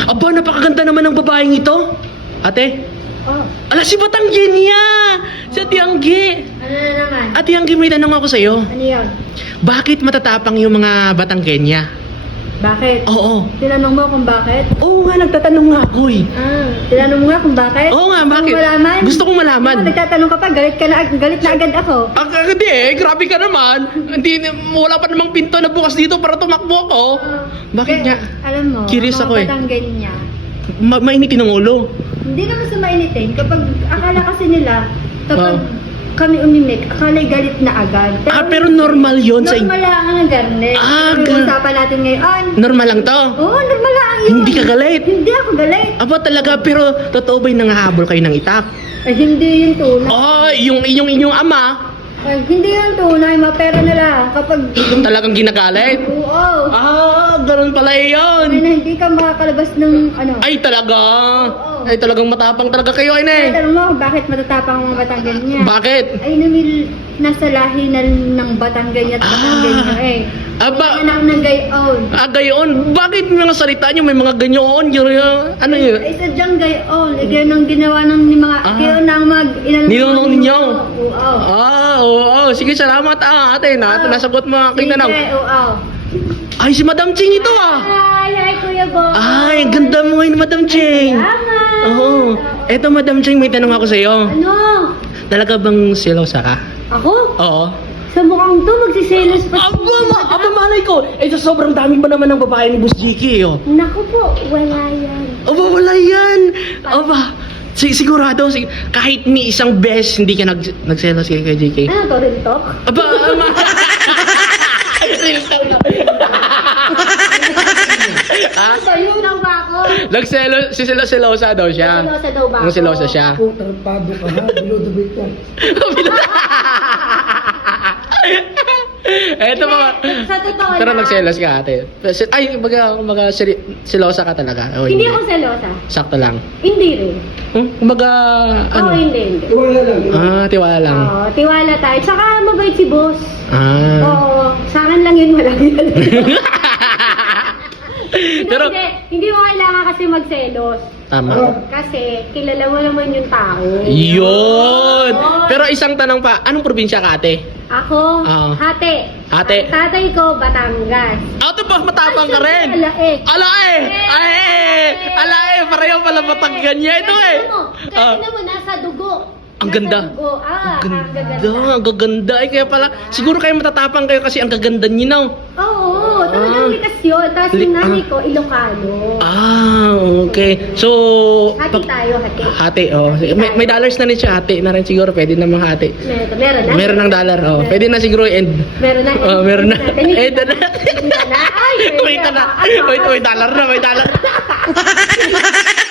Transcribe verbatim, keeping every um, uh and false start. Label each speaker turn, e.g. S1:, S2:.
S1: Aba, napakaganda naman ng babaeng ito. Ate?
S2: Oh,
S1: Ala, si Batanggenya! Si Ate Anggi.
S2: ano na naman?
S1: Ate Anggi, may tanong ako sa'yo.
S2: Ano yun?
S1: Bakit matatapang yung mga Batanggenya?
S2: Bakit?
S1: Oo.
S2: Tinanong mo kung bakit?
S1: Oo nga, nagtatanong nga ako eh.
S2: Ah, tinanong mo nga kung bakit?
S1: Oo nga,
S2: Gusto
S1: bakit?
S2: mo malaman?
S1: Gusto kong malaman.
S2: Oo, nagtatanong ka pa, galit ka na, galit na agad ako.
S1: Ah, hindi eh, grabe ka naman. Hindi, wala pa namang pinto na bukas dito para tumakbo ako.
S2: Ah,
S1: Bakit
S2: eh,
S1: nga?
S2: Alam mo,
S1: Curious
S2: mga
S1: ako eh.
S2: Batanggenya,
S1: Ma mainitin ang ulo.
S2: hindi naman sa mainitin. Kapag akala kasi nila, kapag
S1: Oh.
S2: kami umimik, akala galit na agad.
S1: Ah, pero normal yun sa...
S2: normal lang ang garne.
S1: Ah,
S2: Pero
S1: gan-
S2: usapan natin ngayon.
S1: Normal lang to.
S2: Oo, normal lang yun.
S1: Hindi ka galit.
S2: Hindi ako galit.
S1: Aba talaga, pero totoo ba'y nangahabol kayo ng itak?
S2: Ay, hindi yun tunay.
S1: Oh, yung inyong inyong ama,
S2: Ay, hindi yun tunay. Mapera nila. Kapag...
S1: talagang ginagalit.
S2: Oo.
S1: Ah, ganun pala
S2: Ay,
S1: yun.
S2: na hindi ka makakalabas ng ano.
S1: Ay, talaga.
S2: Oo.
S1: Ay, talagang matapang talaga kayo,
S2: Ay,
S1: ine.
S2: alam mo, bakit matatapang ang mga Batanggenya?
S1: Bakit?
S2: Ay, namil, nasa lahi na ng Batanggenya at
S1: Ah.
S2: Batanggenya eh.
S1: Aba,
S2: Anak ng gayon.
S1: ah, gayon. Bakit mga salita nyo may mga ganyan? Yung, uh, ano yun?
S2: Ay, sadyang gayon. Eh, gayon ang ginawa ng ni mga,
S1: Ah.
S2: gayon ang mag, inanong
S1: Ninunong ninyo?
S2: Oo.
S1: Ah, oo, oo. Sige, salamat ah, ate. Na,
S2: Oo.
S1: nasagot mo ang aking
S2: Sige,
S1: tanong.
S2: oo.
S1: Ay, si Madam Ching ito ah.
S2: Hi, hi, Kuya Boy.
S1: Ay, ang ganda mo ngayon, Madam Ching.
S2: Salamat.
S1: Oo. Eto, Madam Ching, may tanong ako sa'yo.
S2: Ano?
S1: Talaga bang selosa ka?
S2: Ako?
S1: Oo.
S2: Sa mukhang to, magsiselos pa.
S1: Aba, ma aba, malay ko. Eh, sa sobrang dami pa naman ng babae ni Boss G K, oh.
S2: Naku po, wala yan.
S1: Aba, wala yan. Aba, si sigurado, sig kahit ni isang beses hindi ka nag nagselos kay kay J K.
S2: Ano to, real talk?
S1: Aba, ama. Real talk na. Ha?
S2: Ano, yun ang ba ako?
S1: Nagselo, si Selo Selosa daw siya.
S2: Selosa daw ba
S1: Nung
S2: ako?
S1: selosa siya.
S3: Tarpado ka ha, below the belt yan.
S1: Eto mga...
S2: Sa totoo
S1: Pero
S2: lang.
S1: nagselos ka ate. Ay, baga, baga seri- selosa ka talaga. O,
S2: Hindi ako selosa.
S1: Sakto lang.
S2: Hindi rin.
S1: Hmm? Kumbaga, ano?
S2: Oo, hindi, hindi.
S3: Wala lang.
S1: Ah, tiwala lang.
S2: Oo, tiwala tayo. Tsaka mabait si boss.
S1: Ah.
S2: Oo, sa akin lang yun, walang yun.
S1: Pero,
S2: hindi, hindi mo kailangan kasi magselos.
S1: tama.
S2: Kasi kilala mo naman yung tao.
S1: Yun!
S2: Oo.
S1: Pero isang tanong pa, anong probinsya ka ate?
S2: Ako,
S1: Oo.
S2: hati.
S1: Hati.
S2: Ang tatay ko, Batangas.
S1: Auto ba, matapang ka
S2: Ay,
S1: rin?
S2: Ala eh.
S1: Ala eh! Ay eh! Ala eh! Pareho pala Batanggan niya ito eh!
S2: Kasi mo,
S1: Ah.
S2: kasi mo, nasa dugo.
S1: Ang
S2: Nasa
S1: ganda.
S2: Dugo. Ah,
S1: Ang
S2: ang
S1: ganda,
S2: gaganda.
S1: ang gaganda. Ay, kaya pala, siguro kayo matatapang kayo kasi ang gaganda niyo, no?
S2: Oo, talagang
S1: Ah.
S2: likas yun. Tapos
S1: Li-
S2: yung nanay
S1: ah.
S2: ko, Ilocano.
S1: Ah, okay. So,
S2: Hati
S1: pag-
S2: tayo, hati.
S1: hati, oh. Sige, May, may dollars na rin siya, hati na rin siguro. Pwede namang hati.
S2: Meron, meron na.
S1: Meron ng dollar, oh. Pwede na siguro end.
S2: Meron na.
S1: Oh, meron na.
S2: Eh,
S1: End na.
S2: na. Ay,
S1: Wait na.
S2: Ay,
S1: Wait, wait, dollar na, may dollar.